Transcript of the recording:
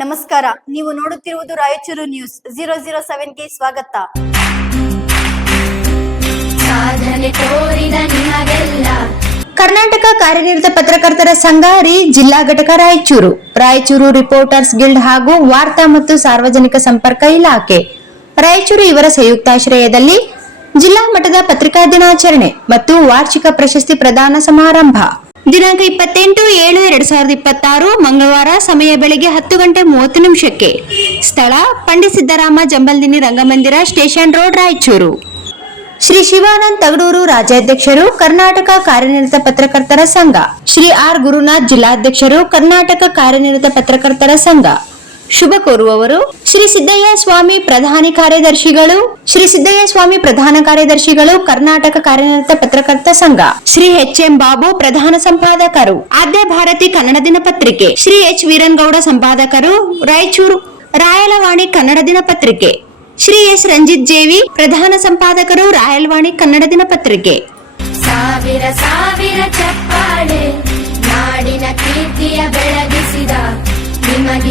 ನಮಸ್ಕಾರ, ನೀವು ನೋಡುತ್ತಿರುವುದು ರಾಯಚೂರು ನ್ಯೂಸ್ 007ಗೆ ಸ್ವಾಗತ. ಕರ್ನಾಟಕ ಕಾರ್ಯನಿರತ ಪತ್ರಕರ್ತರ ಸಂಘ ಜಿಲ್ಲಾ ಘಟಕ ರಾಯಚೂರು, ರಾಯಚೂರು ರಿಪೋರ್ಟರ್ಸ್ ಗಿಲ್ಡ್ ಹಾಗೂ ವಾರ್ತಾ ಮತ್ತು ಸಾರ್ವಜನಿಕ ಸಂಪರ್ಕ ಇಲಾಖೆ ರಾಯಚೂರು ಇವರ ಸಂಯುಕ್ತಾಶ್ರಯದಲ್ಲಿ ಜಿಲ್ಲಾ ಮಟ್ಟದ ಪತ್ರಿಕಾ ದಿನಾಚರಣೆ ಮತ್ತು ವಾರ್ಷಿಕ ಪ್ರಶಸ್ತಿ ಪ್ರದಾನ ಸಮಾರಂಭ ದಿನಾಂಕ 28/7/2026 ಮಂಗಳವಾರ. ಸಮಯ ಬೆಳಗ್ಗೆ 10:30 ಸ್ಥಳ ಪಂಡಿತ್ ಸಿದ್ದರಾಮ ಜಂಬಲ್ದಿನ್ನಿ ರಂಗಮಂದಿರ, ಸ್ಟೇಷನ್ ರೋಡ್, ರಾಯಚೂರು. ಶ್ರೀ ಶಿವಾನಂದ್ ತಗಡೂರು ರಾಜ್ಯಾಧ್ಯಕ್ಷರು, ಕರ್ನಾಟಕ ಕಾರ್ಯನಿರತ ಪತ್ರಕರ್ತರ ಸಂಘ. ಶ್ರೀ ಆರ್ ಗುರುನಾಥ್ ಜಿಲ್ಲಾಧ್ಯಕ್ಷರು, ಕರ್ನಾಟಕ ಕಾರ್ಯನಿರತ ಪತ್ರಕರ್ತರ ಸಂಘ. ಶುಭ ಕೋರುವವರು ಶ್ರೀ ಸಿದ್ದಯ್ಯ ಸ್ವಾಮಿ ಪ್ರಧಾನ ಕಾರ್ಯದರ್ಶಿಗಳು, ಕರ್ನಾಟಕ ಕಾರ್ಯನಿರತ ಪತ್ರಕರ್ತ ಸಂಘ. ಶ್ರೀ ಎಚ್.ಎಂ. ಬಾಬು ಪ್ರಧಾನ ಸಂಪಾದಕರು, ಆದ್ಯ ಭಾರತಿ ಕನ್ನಡ ದಿನಪತ್ರಿಕೆ. ಶ್ರೀ ಎಚ್. ವೀರನ್ಗೌಡ ಸಂಪಾದಕರು, ರಾಯಚೂರು ರಾಯಲವಾಣಿ ಕನ್ನಡ ದಿನಪತ್ರಿಕೆ. ಶ್ರೀ ಎಸ್. ರಂಜಿತ್ ಜೇವಿ ಪ್ರಧಾನ ಸಂಪಾದಕರು, ರಾಯಲವಾಣಿ ಕನ್ನಡ ದಿನಪತ್ರಿಕೆ. ಸಾವಿರ ಚಪ್ಪಾಳೆ